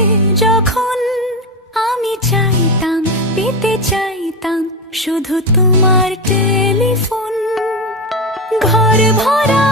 কাছে যখন আমি চাইতাম, পেতে চাইতাম শুধু তোমার টেলিফোন। ঘর ভরা